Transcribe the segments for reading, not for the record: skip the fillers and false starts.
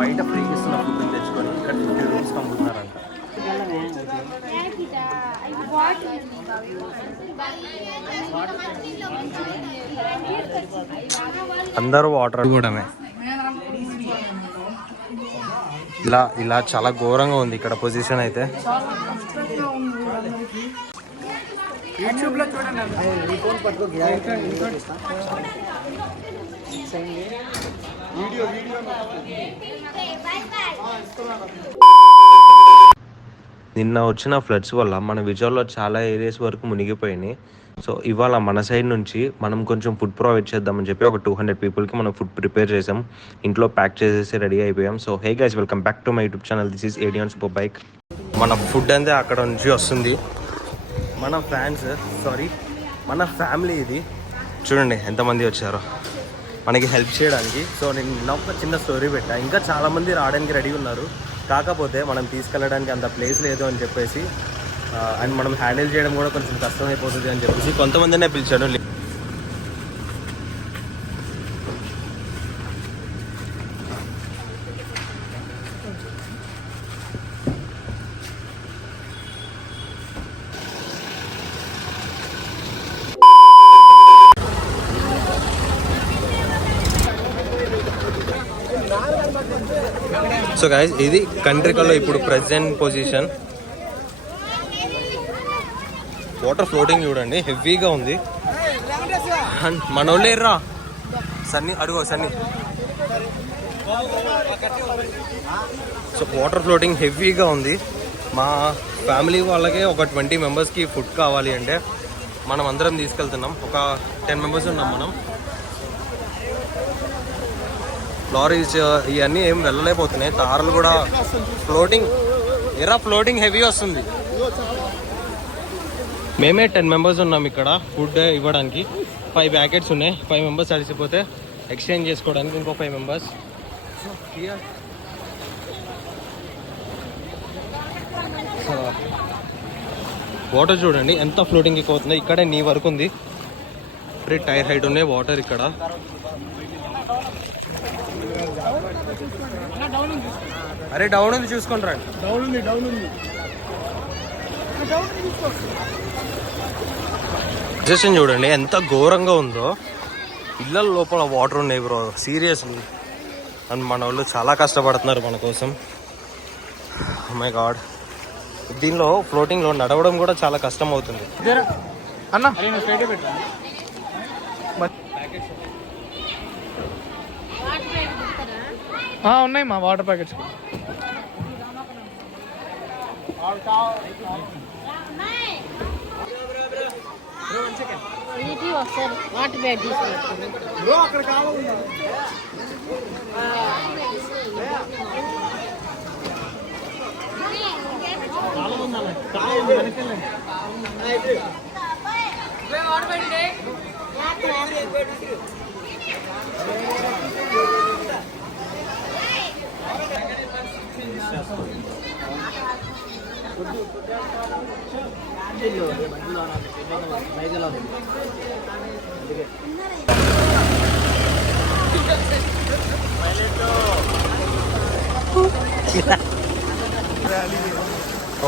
బయట ఫ్రీగా ఇస్తున్న ఫుడ్ తెచ్చుకొని ఇక్కడ 50 రూపీస్కి అమ్ముతున్నారంట. అందరూ వాటర్ కూడానే ఇలా ఇలా చాలా ఘోరంగా ఉంది ఇక్కడ పొజిషన్ అయితే. నిన్న వచ్చిన ఫ్లడ్స్ వల్ల మన విజయవాడలో చాలా ఏరియాస్ వరకు మునిగిపోయినాయి. సో ఇవాళ మన సైడ్ నుంచి మనం కొంచెం ఫుడ్ ప్రొవైడ్ చేద్దామని చెప్పి ఒక 200 పీపుల్కి మనం ఫుడ్ ప్రిపేర్ చేసాం. ఇంట్లో ప్యాక్ చేసేసి రెడీ అయిపోయాం. So hey guys, welcome back to my YouTube channel. This is ఏడియన్ సూపర్ బైక్. మన ఫుడ్ అంతే అక్కడ నుంచి వస్తుంది. మన మన ఫ్యామిలీ ఇది చూడండి ఎంతమంది వచ్చారో మనకి హెల్ప్ చేయడానికి. సో నేను నిన్న ఒక చిన్న స్టోరీ పెట్టా. ఇంకా చాలామంది రావడానికి రెడీ ఉన్నారు, కాకపోతే మనం తీసుకెళ్ళడానికి అంత ప్లేస్ లేదు అని చెప్పేసి అండ్ మనం హ్యాండిల్ చేయడం కూడా కొంచెం కష్టమైపోతుంది అని చెప్పేసి కొంతమందినే పిలిచాను. సో గైస్, ఇది కంట్రీకల్లో ఇప్పుడు ప్రెసెంట్ పొజిషన్. వాటర్ ఫ్లోటింగ్ చూడండి, హెవీగా ఉంది. అండ్ మన వాళ్ళే రా సన్నీ, అడుగో సన్నీ. సో వాటర్ ఫ్లోటింగ్ హెవీగా ఉంది. మా ఫ్యామిలీ వాళ్ళకే ఒక 20 మెంబర్స్కి ఫుడ్ కావాలి అంటే మనం అందరం తీసుకెళ్తున్నాం. ఒక 10 మెంబర్స్ ఉన్నాం మనం. లారీస్ ఇవన్నీ ఏం వెళ్ళలేకపోతున్నాయి. తారలు కూడా ఫ్లోటింగ్ హెవీ వస్తుంది. మేమే 10 మెంబర్స్ ఉన్నాం ఇక్కడ ఫుడ్ ఇవ్వడానికి. 5 ప్యాకెట్స్ ఉన్నాయి. 5 మెంబర్స్ అలసిపోతే ఎక్స్చేంజ్ చేసుకోవడానికి ఇంకో 5 మెంబర్స్. వాటర్ చూడండి ఎంత ఫ్లోటింగ్ ఎక్కువ అవుతుంది. ఇక్కడే నీ వరకు ఉంది. ఫ్రీ టైర్ హైట్ ఉన్నాయి వాటర్ ఇక్కడ. అరే డౌన్ ఉంది, చూసుకొని రండి. డౌన్ ఉంది. పొజిషన్ చూడండి ఎంత ఘోరంగా ఉందో. ఇళ్ళ లోపల వాటర్ ఉన్నాయి బ్రో, సీరియస్లీ. అండ్ మన వాళ్ళు చాలా కష్టపడుతున్నారు మన కోసం. మై గాడ్, దీనిలో ఫ్లోటింగ్లో నడవడం కూడా చాలా కష్టం అవుతుంది అన్న. ఉన్నాయి మా వాటర్ ప్యాకెట్స్. వాటర్ బ్యాగ్ అక్కడ కావాలి.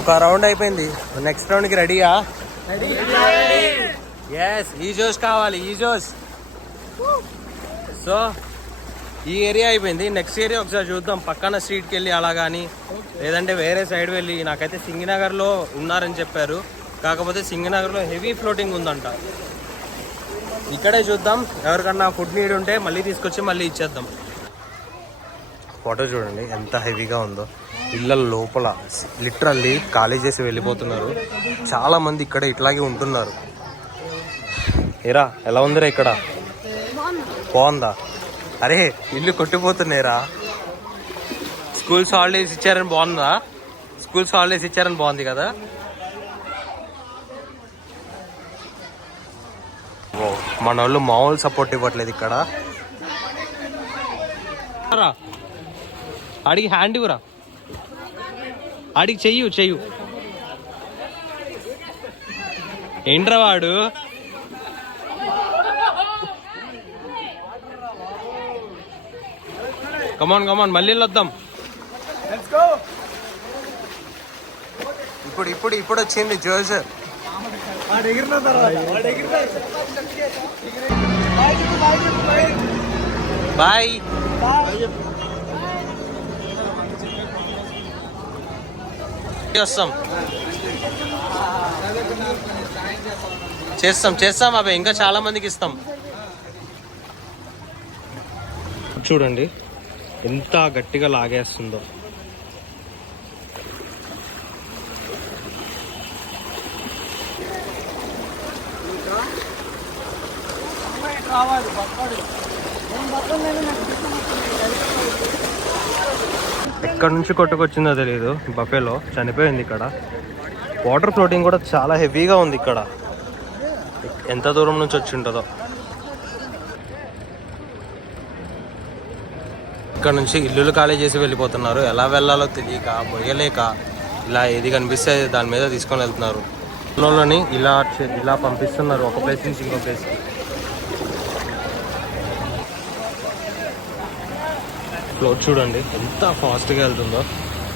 ఒక రౌండ్ అయిపోయింది. నెక్స్ట్ రౌండ్కి రెడీయా? ఎస్, ఈ జోష్ కావాలి, ఈ జోష్. సో ఈ ఏరియా అయిపోయింది. నెక్స్ట్ ఏరియా ఒకసారి చూద్దాం. పక్కన స్ట్రీట్కి వెళ్ళి అలా కానీ లేదంటే వేరే సైడ్ వెళ్ళి. నాకైతే సింగనగర్లో ఉన్నారని చెప్పారు, కాకపోతే సింగనగర్లో హెవీ ఫ్లోటింగ్ ఉందంట. ఇక్కడే చూద్దాం. ఎవరికన్నా ఫుడ్ నీడ్ ఉంటే మళ్ళీ తీసుకొచ్చి మళ్ళీ ఇచ్చేద్దాం. వాటర్ చూడండి ఎంత హెవీగా ఉందో. ఇళ్ళ లోపల లిటరల్లీ ఖాళీ చేసి వెళ్ళిపోతున్నారు. చాలా మంది ఇక్కడ ఇట్లాగే ఉంటున్నారు. ఏరా ఎలా ఉందిరా ఇక్కడ? బాగుందా? అరే ఇల్లు కొట్టిపోతున్నాయిరా. స్కూల్స్ హాలిడేస్ ఇచ్చారని బాగుందా? స్కూల్స్ హాలిడేస్ ఇచ్చారని బాగుంది కదా. మన వాళ్ళు మామూలు సపోర్ట్ ఇవ్వట్లేదు ఇక్కడ. అడిగి హ్యాండ్ ఇవ్వరా, అడిగి చెయ్యు. ఏంట్రా వాడు? కమాన్ మళ్ళీ వద్దాం. ఇప్పుడు ఇప్పుడు ఇప్పుడు వచ్చింది జోష్. బాయ్. చేస్తాం అవి ఇంకా చాలా మందికి ఇస్తాం. చూడండి ఎంత గట్టిగా లాగేస్తుందో. ఎక్కడి నుంచి కొట్టుకొచ్చిందో తెలియదు. బఫేలో చనిపోయింది ఇక్కడ. వాటర్ ఫ్లోటింగ్ కూడా చాలా హెవీగా ఉంది ఇక్కడ. ఎంత దూరం నుంచి వచ్చి ఉంటుందో. ఇక్కడ నుంచి ఇల్లులు ఖాళీ చేసి వెళ్ళిపోతున్నారు. ఎలా వెళ్ళాలో తెలియక మొయ్యలేక ఇలా ఏది కనిపిస్తే దాని మీద తీసుకొని వెళ్తున్నారు. ఇళ్ళని ఇలా పంపిస్తున్నారు ఒక ప్లేస్ నుంచి ఇంకో ప్లేస్కి. ఫ్లోట్ చూడండి ఎంత ఫాస్ట్గా వెళ్తుందో.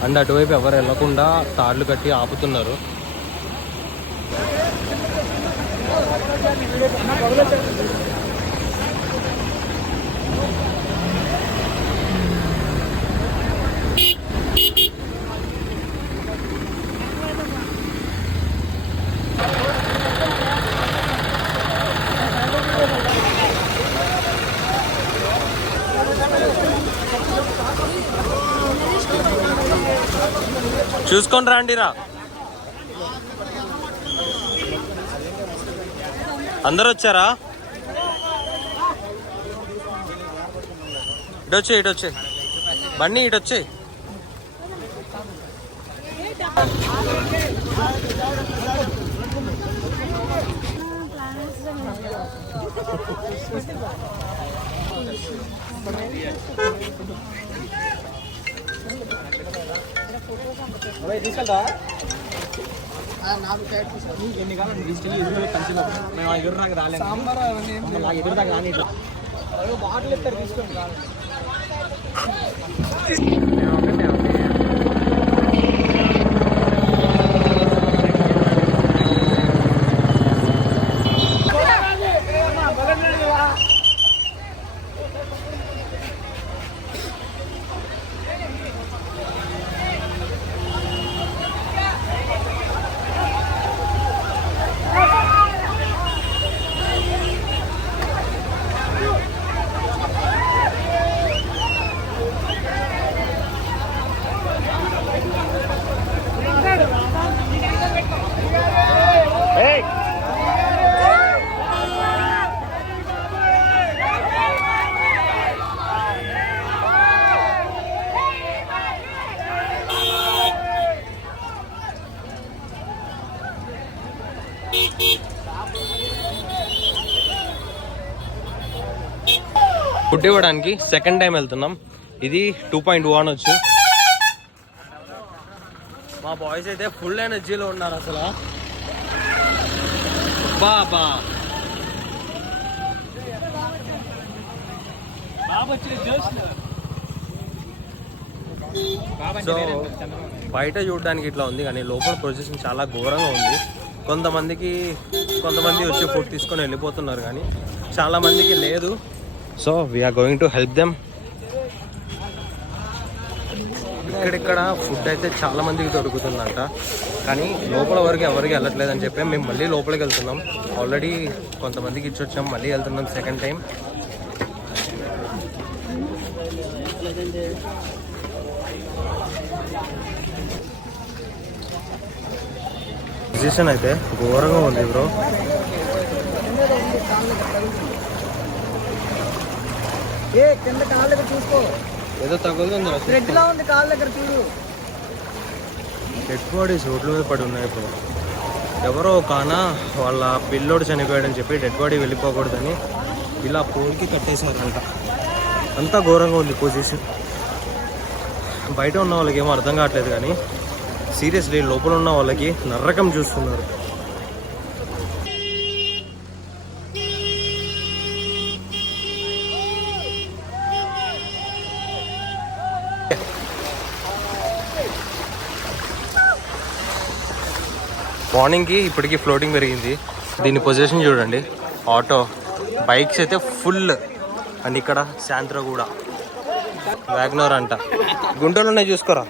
అండ్ అటువైపు ఎవరు వెళ్ళకుండా తాళ్ళు కట్టి ఆపుతున్నారు. చూసుకొని రండిరా. అందరు వచ్చారా? ఇటు వచ్చే బండి ఇటు వచ్చే. తీసుకెళ్తా ఎన్ని కాలం కంచిలో మేము ఎదురు దాకా రాలేదు. సాంబార్ ఎదురు దాకా రాని బాటిల్ ఇస్తారు తీసుకోండి. ఫుడ్ ఇవ్వడానికి సెకండ్ టైం వెళ్తున్నాం. ఇది 2.1 వచ్చు. మా బాయ్స్ అయితే ఫుల్ ఎనర్జీలో ఉన్నారు అసలు. బాబా సో బయట చూడడానికి ఇట్లా ఉంది కానీ లోపల ప్రొసెషన్ చాలా ఘోరంగా ఉంది. కొంతమంది వచ్చి ఫుడ్ తీసుకొని వెళ్ళిపోతున్నారు కానీ చాలా మందికి లేదు. So we're going to help them. ఇక్కడిక్కడ ఫుడ్ అయితే చాలా మందికి దొరుకుతుందంట కానీ లోపల వరకు ఎవరికి వెళ్ళట్లేదని చెప్పి మేము మళ్ళీ లోపలికి వెళ్తున్నాం. ఆల్రెడీ కొంతమందికి ఇచ్చి వచ్చాం, మళ్ళీ వెళ్తున్నాం సెకండ్ టైం. పొజిషన్ అయితే ఘోరంగా ఉంది బ్రో. కింద కాళ్ళ దగ్గర చూసుకో, ఏదో తగులుతుంది. రెడ్లా ఉంది కాళ్ళ దగ్గర చూడు. డెడ్ బాడీస్ రోడ్ల మీద పడి ఉన్నాయి బ్రో. ఎవరో కాన వాళ్ళ పిల్లోడు చనిపోయాడని చెప్పి డెడ్ బాడీ వెళ్ళిపోకూడదని ఇలా పోల్కి కట్టేశారంట. అంతా ఘోరంగా ఉంది పొజిషన్. బయట ఉన్న వాళ్ళకి ఏమో అర్థం కావట్లేదు కానీ సీరియస్లీ లోపల ఉన్న వాళ్ళకి నరకం చూస్తున్నారు. మార్నింగ్కి ఇప్పటికీ ఫ్లోటింగ్ పెరిగింది. దీని పొజిషన్ చూడండి. ఆటో బైక్స్ అయితే ఫుల్. అండ్ ఇక్కడ శాంత్ర కూడా వ్యాగ్నర్ అంట. గుంటలు ఉన్నాయి చూసుకోరా.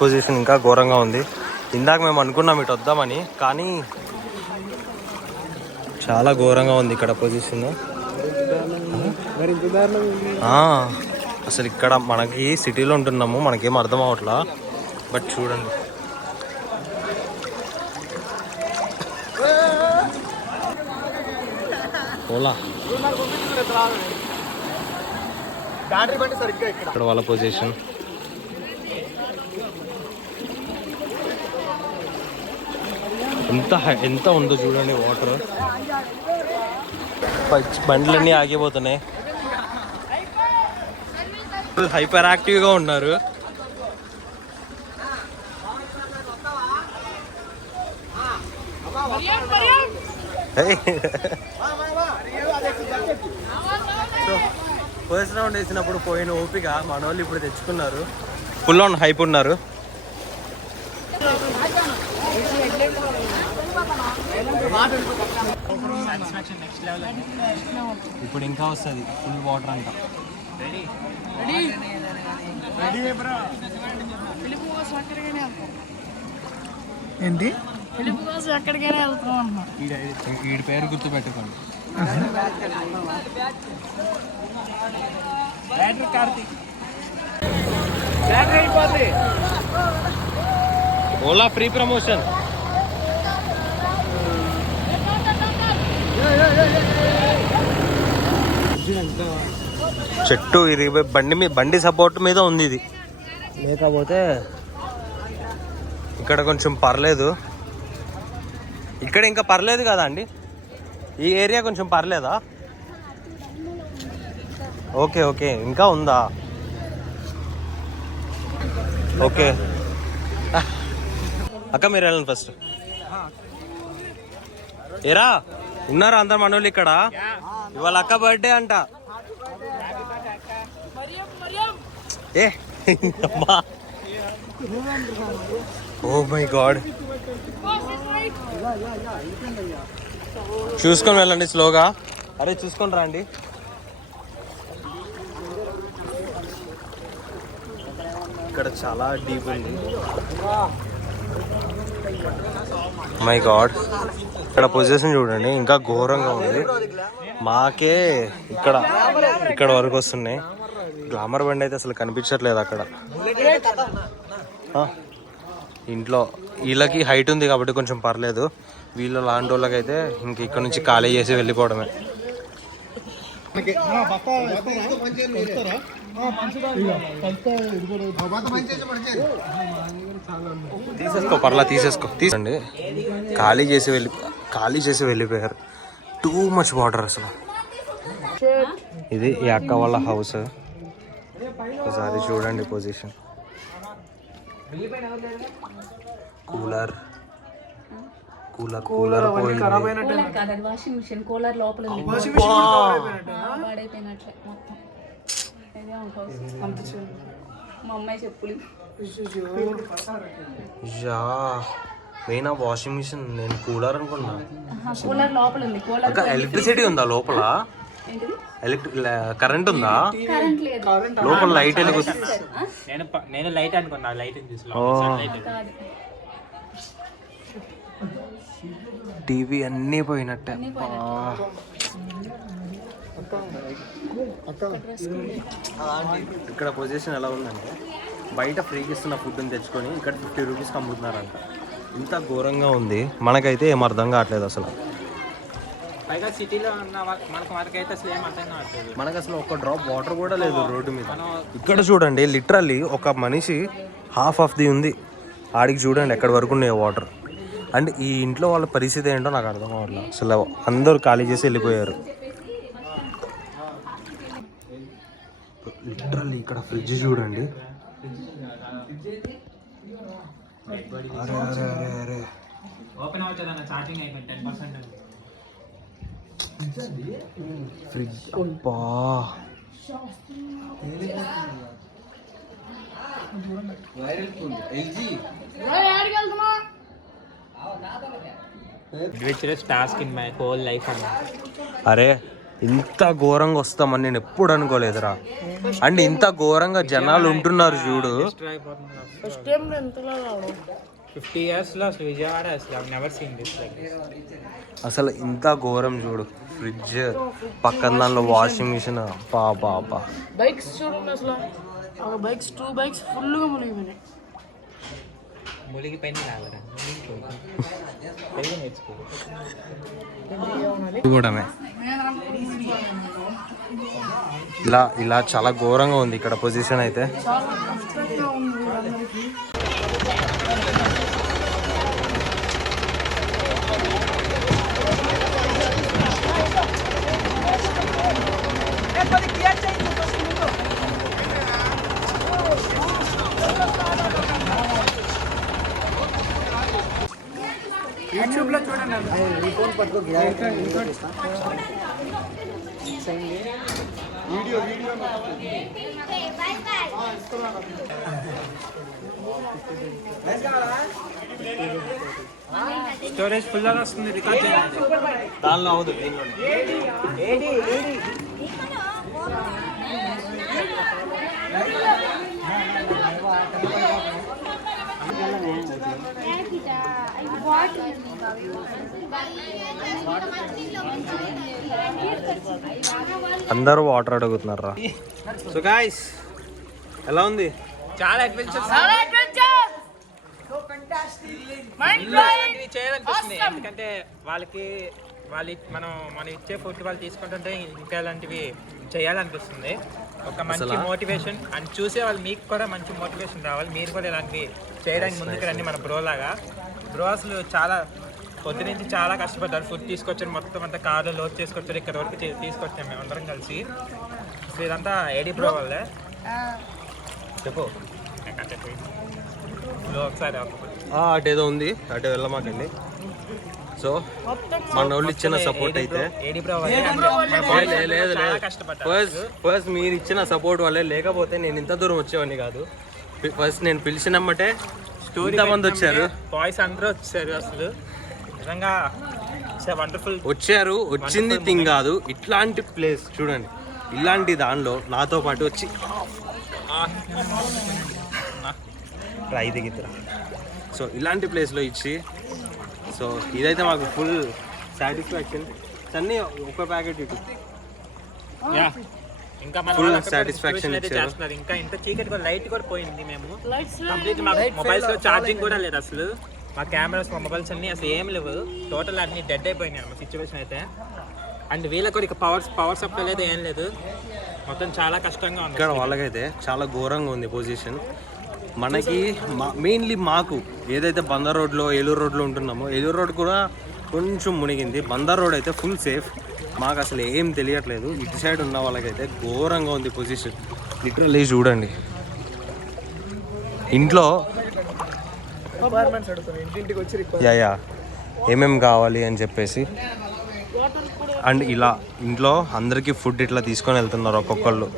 పొజిషన్ ఇంకా ఘోరంగా ఉంది. ఇందాక మేము అనుకున్నాం ఇటు వద్దామని, కానీ చాలా ఘోరంగా ఉంది ఇక్కడ పొజిషన్. అసలు ఇక్కడ మనకి సిటీలో ఉంటున్నాము, మనకేం అర్థం అవట్లా. బట్ చూడండి, ఓలా ఇక్కడ వాళ్ళ పొజిషన్. ఎంత ఉందో చూడండి వాటర్. బండ్లన్నీ ఆగిపోతున్నాయి. హైపర్ యాక్టివ్గా ఉన్నారు. ఫస్ట్ రౌండ్ వేసినప్పుడు పోయిన ఓపిక మన వాళ్ళు ఇప్పుడు తెచ్చుకున్నారు. ఫుల్ ఆన్ హైప్ ఉన్నారు. ఇప్పుడు ఇంకా వస్తుంది ఫుల్ వాటర్ అంట. ఏంటి ఎక్కడికైనా వెళ్తాం. వీడి పేరు గుర్తు పెట్టుకోండి. Ola free promotion. చెట్టు ఇరిగిపోయి బండి సపోర్ట్ మీద ఉంది ఇది. లేకపోతే ఇక్కడ కొంచెం పర్లేదు. ఇక్కడ ఇంకా పర్లేదు కదా అండి, ఈ ఏరియా కొంచెం పర్లేదా? ఓకే ఓకే, ఇంకా ఉందా? ఓకే అక్క మీరు వెళ్ళండి ఫస్ట్. ఏరా ఉన్నారా అందరు మనోళ్ళు ఇక్కడ? ఇవాళ అక్క బర్త్డే అంట. ఏ అమ్మా, ఓ మై గాడ్. చూసుకొని వెళ్ళండి స్లోగా. అరే చూసుకొని రండి. ఇక్కడ చాలా డీప్ ఉంది. మై గాడ్, ఇక్కడ పొజిషన్ చూడండి ఇంకా ఘోరంగా ఉంది. మాకే ఇక్కడ వరకు వస్తున్నాయి. గ్లామర్ బండి అయితే అసలు కనిపించట్లేదు అక్కడ. ఇంట్లో వీళ్ళకి హైట్ ఉంది కాబట్టి కొంచెం పర్లేదు. వీళ్ళ లాంటి వాళ్ళకైతే ఇంక ఇక్కడ నుంచి ఖాళీ చేసి వెళ్ళిపోవడమే. తీసేసుకో, పర్లా తీసేసుకో. తీసండి. ఖాళీ చేసి వెళ్ళిపోయారు. టూ మచ్ వాటర్ అసలు. ఇది ఈ అక్క వాళ్ళ హౌస్. ఒకసారి చూడండి position. Cooler washing machine cooler లోపల పాడైపోయినట్లే మొత్తం. మా అమ్మాయి చెప్పులు. మెయిన్ వాషింగ్ మిషన్, నేను కూలర్ అనుకున్నా. కూలర్ లోపల ఉంది. కూలర్ ఎలక్ట్రిసిటీ ఉందా లోపల? కరెంట్ ఉందా లోపల? లైట్ నేను లైట్ అనుకున్నా. లైట్ టీవీ అన్నీ పోయినట్టే. ఇక్కడ పొజిషన్ ఎలా ఉందంటే, బయట ఫ్రీకి ఇస్తున్న ఫుడ్ని తెచ్చుకొని ఇక్కడ 50 రూపీస్కి అమ్ముతున్నారంట. ఇంత ఘోరంగా ఉంది. మనకైతే ఏం అర్థం కావట్లేదు అసలు. పైగా సిటీలో ఉన్న మనకైతే అసలు ఏం అర్థం కావట్లేదు. మనకు అసలు ఒక డ్రాప్ వాటర్ కూడా లేదు రోడ్డు మీద. ఇక్కడ చూడండి, లిటరల్లీ ఒక మనిషి హాఫ్ ఆఫ్ ది ఉంది. ఆడికి చూడండి ఎక్కడి వరకు ఉన్నాయి వాటర్. అండ్ ఈ ఇంట్లో వాళ్ళ పరిస్థితి ఏంటో నాకు అర్థం అవ్వట్లేదు అసలు. అందరూ ఖాళీ చేసి వెళ్ళిపోయారు. లిటరల్లీ ఇక్కడ ఫ్రిడ్జ్ చూడండి. అరే ఓపెన్ అవుతుంది చార్జింగ్ అయిపోయింది 10%. ఫ్రిడ్జ్ అబ్బా, adventurous task in my whole life అన్న. అరే ఇంత ఘోరంగా వస్తామని నేను ఎప్పుడు అనుకోలేదురా. అండ్ ఇంత ఘోరంగా జనాలు ఉంటున్నారు చూడు. 50 years లో అసలు విజయవాడ అసలు I never seen this like. అసలు ఇంత ఘోరం చూడు. ఫ్రిడ్జ్ పక్కన దానిలో వాషింగ్ మిషన్ పాపా. బైక్స్ చూడండి అసలు. బైక్స్ 2 బైక్స్ ఫుల్గా మునిగిపోయినాయి. ములిగిపోయిన రాలరా నేర్చుకో. కూడానే ఇలా చాలా ఘోరంగా ఉంది ఇక్కడ పొజిషన్ అయితే. చాలా కష్టంగా ఉంది అందరికీ. యూట్యూబ్లో చూడండి. స్టోరేజ్ ఫుల్ గా వస్తుంది. రికార్డ్ చేయాలి దానిలో అవుతుంది. అందరూ వాటర్ అడుగుతున్నారు రా. సో గాయ్స్ ఎలా ఉంది? చాలా అడ్వెంచర్స్ చేయాలనిపిస్తుంది. ఎందుకంటే మనం ఇచ్చే ఫుడ్ వాళ్ళు తీసుకుంటుంటే ఇంకా ఇలాంటివి చేయాలనిపిస్తుంది. ఒక మంచి మోటివేషన్ అండ్ చూసే వాళ్ళు మీకు కూడా మంచి మోటివేషన్ రావాలి. మీరు కూడా ఇలాంటివి చేయడానికి ముందుకు రండి. మన బ్రో లాగా. బ్రో అసలు చాలా పొద్దు నుంచి చాలా కష్టపడ్డారు. ఫుడ్ తీసుకొచ్చారు, మొత్తం అంతా కార్లో లోడ్ చేసుకొచ్చారు. ఇక్కడ వరకు తీసుకొచ్చాం మేము అందరం కలిసి. సో ఇదంతా ఏడీ బ్రో వాళ్ళే. చెప్పు ఒకసారి అటేదో ఉంది, అటు వెళ్ళమాకండి. సో మన వాళ్ళు ఇచ్చిన సపోర్ట్ అయితే లేదు ఫస్ట్ మీరు ఇచ్చిన సపోర్ట్ వల్లే, లేకపోతే నేను ఇంత దూరం వచ్చేవాడిని కాదు. ఫస్ట్ నేను పిలిచినమ్మటే ఇంతమంది వచ్చారు. బాయ్స్ అందరూ వచ్చారు. అసలు నిజంగా వండర్ఫుల్ వచ్చారు. వచ్చింది థింగ్ కాదు, ఇట్లాంటి ప్లేస్ చూడండి. ఇలాంటి దానిలో నాతో పాటు వచ్చి ట్రై దిగుతారా. సో ఇలాంటి ప్లేస్లో ఇచ్చి, సో ఇదైతే మాకు ఫుల్ సాటిస్ఫాక్షన్. అన్నీ ఒక ప్యాకెట్ ఇటు ఇంకా మన ఫుల్ సాటిస్ఫాక్షన్ చేస్తున్నారు. ఇంకా ఇంత చీకటి కూడా లైట్ కూడా పోయింది. మేము కంప్లీట్ మా మొబైల్స్ లో ఛార్జింగ్ కూడా లేదు అసలు. మా కెమెరాస్ మా మొబైల్స్ అన్ని అసలు ఏం లేవు. టోటల్ అన్ని డెడ్ అయిపోయినాయి మా సిచ్యువేషన్ అయితే. అండ్ వీళ్ళకి కూడా ఇక పవర్ సప్లై లేదు, ఏం లేదు. మొత్తం చాలా కష్టంగా ఉంది. ఇక్కడ వాళ్ళకైతే చాలా ఘోరంగా ఉంది పొజిషన్. మనకి మెయిన్లీ మాకు ఏదైతే బందర్ రోడ్లో ఏలూరు రోడ్లో ఉంటున్నామో, ఏలూరు రోడ్ కూడా కొంచెం మునిగింది. బందర్ రోడ్ అయితే ఫుల్ సేఫ్. మాకు అసలు ఏం తెలియట్లేదు. ఇటు సైడ్ ఉన్న వాళ్ళకైతే ఘోరంగా ఉంది పొజిషన్. లిటరల్లీ చూడండి. ఇంట్లో యా ఏమేమి కావాలి అని చెప్పేసి, అండ్ ఇలా ఇంట్లో అందరికీ ఫుడ్ ఇట్లా తీసుకొని వెళ్తున్నారు ఒక్కొక్కళ్ళు.